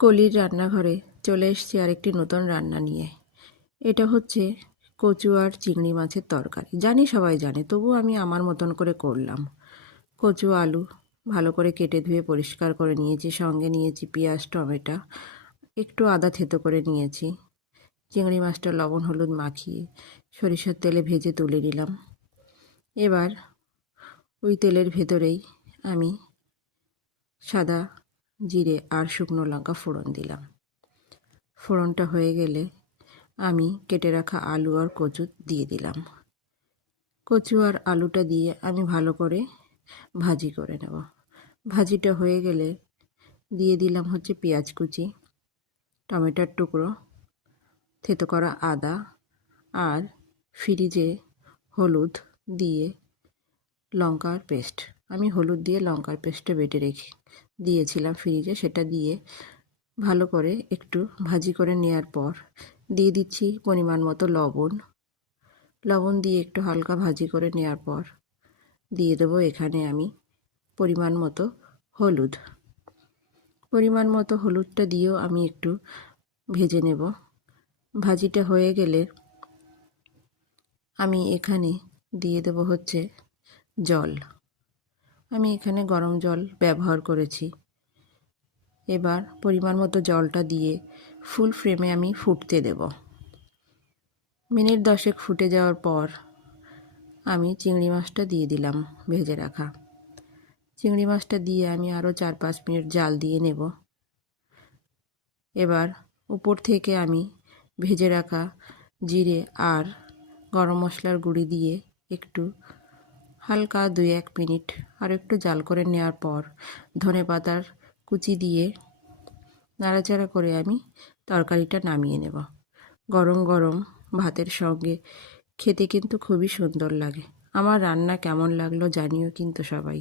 কলির রান্নাঘরে চলে এসেছি আরেকটি নতুন রান্না নিয়ে। এটা হচ্ছে কচু আর চিংড়ি মাছের তরকারি। জানি সবাই জানে, তবু আমি আমার মতন করে করলাম। কচু আলু ভালো করে কেটে ধুয়ে পরিষ্কার করে নিয়েছি, সঙ্গে নিয়েছি পেঁয়াজ, টমেটো, একটু আদা থেতো করে নিয়েছি। চিংড়ি মাছটা লবণ হলুদ মাখিয়ে সরিষার তেলে ভেজে তুলে নিলাম। এবার ওই তেলের ভেতরেই আমি সাদা জিরে আর শুকনো লঙ্কা ফোড়ন দিলাম। ফোড়নটা হয়ে গেলে আমি কেটে রাখা আলু আর কচু দিয়ে দিলাম। কচু আর আলুটা দিয়ে আমি ভালো করে ভাজি করে নেব। ভাজিটা হয়ে গেলে দিয়ে দিলাম হচ্ছে পেঁয়াজ কুচি, টমেটোর টুকরো, থেতো করা আদা আর ফ্রিজে হলুদ দিয়ে লঙ্কার পেস্ট। আমি হলুদ দিয়ে লঙ্কার পেস্টটা বেটে রেখে দিয়েছিলাম ফ্রিজে, সেটা দিয়ে ভালো করে একটু ভাজি করে নেওয়ার পর দিয়ে দিচ্ছি পরিমাণ মতো লবণ দিয়ে একটু হালকা ভাজি করে নেওয়ার পর দিয়ে দেবো এখানে আমি পরিমাণ মতো হলুদটা দিয়েও আমি একটু ভেজে নেব। ভাজিটা হয়ে গেলে আমি এখানে দিয়ে দেবো হচ্ছে জল। আমি এখানে গরম জল ব্যবহার করেছি। এবার পরিমাণ মতো জলটা দিয়ে ফুল ফ্লেমে আমি ফুটতে দেব। মিনিট 10 ফুটে যাওয়ার পর আমি চিংড়ি মাছটা দিয়ে দিলাম ভেজে রাখা। চিংড়ি মাছটা দিয়ে আমি আরও 4-5 মিনিট জাল দিয়ে নেব। এবার উপর থেকে আমি ভেজে রাখা জিরে আর গরম মশলার গুঁড়ি দিয়ে একটু হালকা 2-1 মিনিট আর একটু জাল করে নেওয়ার পর ধনেপাতার কুচি দিয়ে নাড়াচাড়া করে আমি তরকারিটা নামিয়ে নেব। গরম গরম ভাতের সঙ্গে খেতে কিন্তু খুবই সুন্দর লাগে। আমার রান্না কেমন লাগলো জানিও কিন্তু সবাই।